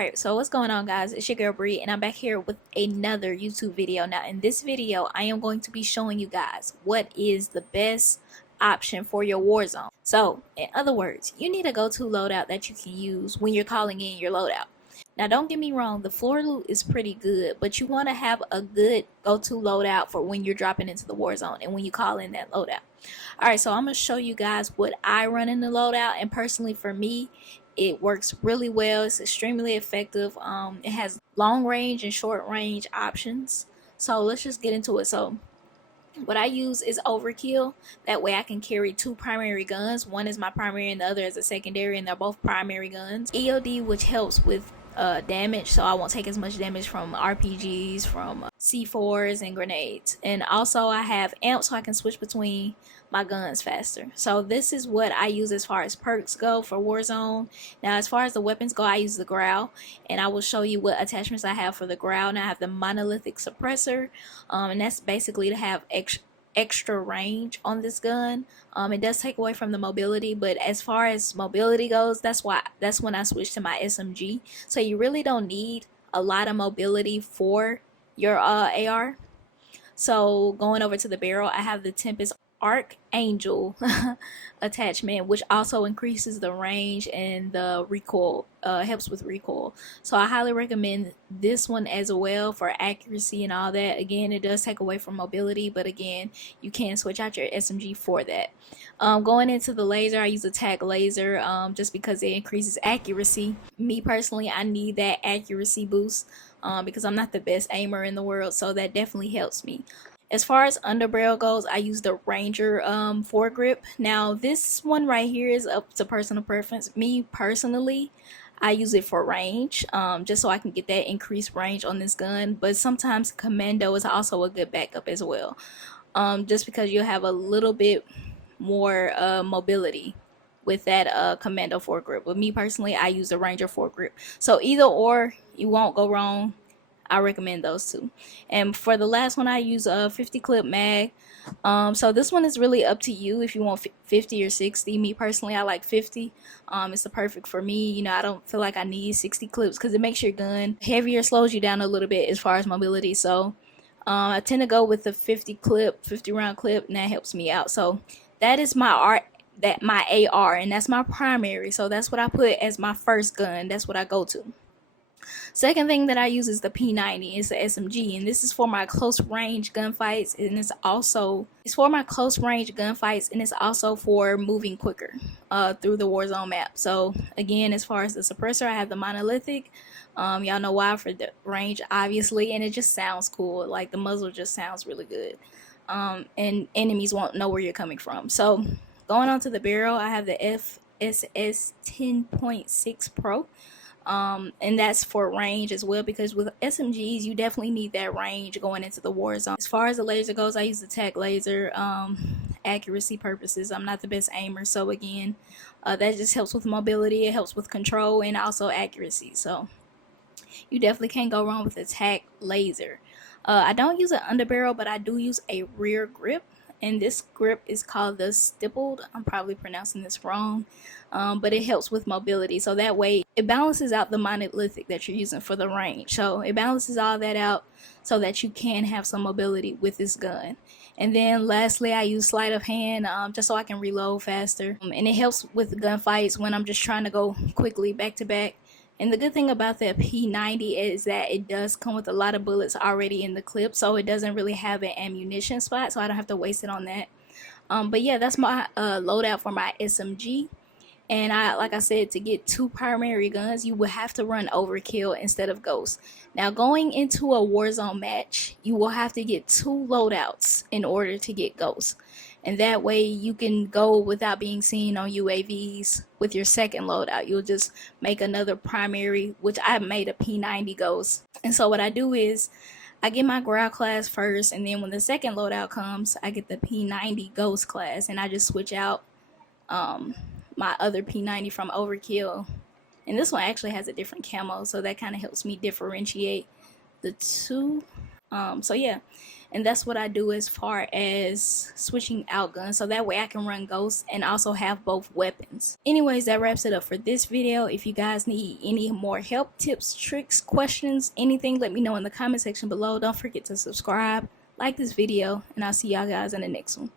Alright, so what's going on, guys? It's your girl Bree, and I'm back here with another YouTube video. Now in this video I am going to be showing you guys what is the best option for your WarZone. So in other words, you need a go-to loadout that you can use when you're calling in your loadout. Now don't get me wrong, the floor loot is pretty good, but you want to have a good go-to loadout for when you're dropping into the WarZone and when you call in that loadout. Alright, so I'm going to show you guys what I run in the loadout, and personally for me, it works really well. It's extremely effective. It has long range and short range options. So let's just get into it. So what I use is overkill. That way I can carry two primary guns. One is my primary and the other is a secondary, and they're both primary guns. EOD, which helps with damage, so I won't take as much damage from RPGs, from C4s and grenades. And also I have amp, so I can switch between my guns faster. So this is what I use as far as perks go for WarZone. Now as far as the weapons go, I use the growl, and I will show you what attachments I have for the growl. Now I have the monolithic suppressor, and that's basically to have extra range on this gun. It does take away from the mobility, but as far as mobility goes, that's when I switched to my SMG. So you really don't need a lot of mobility for your AR. So going over to the barrel, I have the Tempest Archangel attachment, which also increases the range and the recoil, helps with recoil. So I highly recommend this one as well for accuracy and all that. Again, it does take away from mobility, but again, you can switch out your SMG for that. Going into the laser, I use a tac laser just because it increases accuracy. Me personally, I need that accuracy boost because I'm not the best aimer in the world, so that definitely helps me. As far as underbarrel goes, I use the Ranger foregrip. Now this one right here is up to personal preference. Me personally, I use it for range, just so I can get that increased range on this gun. But sometimes commando is also a good backup as well, just because you'll have a little bit more mobility with that commando foregrip. But me personally, I use the Ranger foregrip. So either or, you won't go wrong. I recommend those two. And for the last one, I use a 50 clip mag. So this one is really up to you if you want 50 or 60. Me personally, I like 50. It's the perfect for me. You know, I don't feel like I need 60 clips because it makes your gun heavier, slows you down a little bit as far as mobility. So I tend to go with the 50 round clip, and that helps me out. So that is my AR, and that's my primary. So that's what I put as my first gun. That's what I go to. Second thing that I use is the P90. It's the SMG, and this is for my close range gunfights, and it's also for moving quicker through the WarZone map. So again, as far as the suppressor, I have the monolithic. Y'all know why, for the range obviously, and it just sounds cool. Like the muzzle just sounds really good, and enemies won't know where you're coming from. So going on to the barrel, I have the FSS 10.6 Pro. And that's for range as well, because with SMGs you definitely need that range going into the WarZone. As far as the laser goes, I use the tac laser. Accuracy purposes, I'm not the best aimer, so again, that just helps with mobility, it helps with control, and also accuracy. So you definitely can't go wrong with the tac laser. I don't use an underbarrel, but I do use a rear grip, and this grip is called the stippled. I'm probably pronouncing this wrong, but it helps with mobility. So that way it balances out the monolithic that you're using for the range. So it balances all that out so that you can have some mobility with this gun. And then lastly, I use sleight of hand just so I can reload faster, and it helps with gunfights when I'm just trying to go quickly back to back. And the good thing about the P90 is that it does come with a lot of bullets already in the clip, so it doesn't really have an ammunition spot, so I don't have to waste it on that. But yeah, that's my loadout for my SMG. And like I said, to get two primary guns, you will have to run overkill instead of ghost. Now going into a WarZone match, you will have to get two loadouts in order to get ghost. And that way you can go without being seen on UAVs with your second loadout. You'll just make another primary, which I made a P90 ghost. And so what I do is I get my growl class first, and then when the second loadout comes, I get the P90 ghost class, and I just switch out my other P90 from overkill. And this one actually has a different camo, so that kind of helps me differentiate the two. So yeah, and that's what I do as far as switching out guns, so that way I can run ghosts and also have both weapons. Anyways, that wraps it up for this video. If you guys need any more help, tips, tricks, questions, anything, let me know in the comment section below. Don't forget to subscribe, like this video, and I'll see y'all guys in the next one.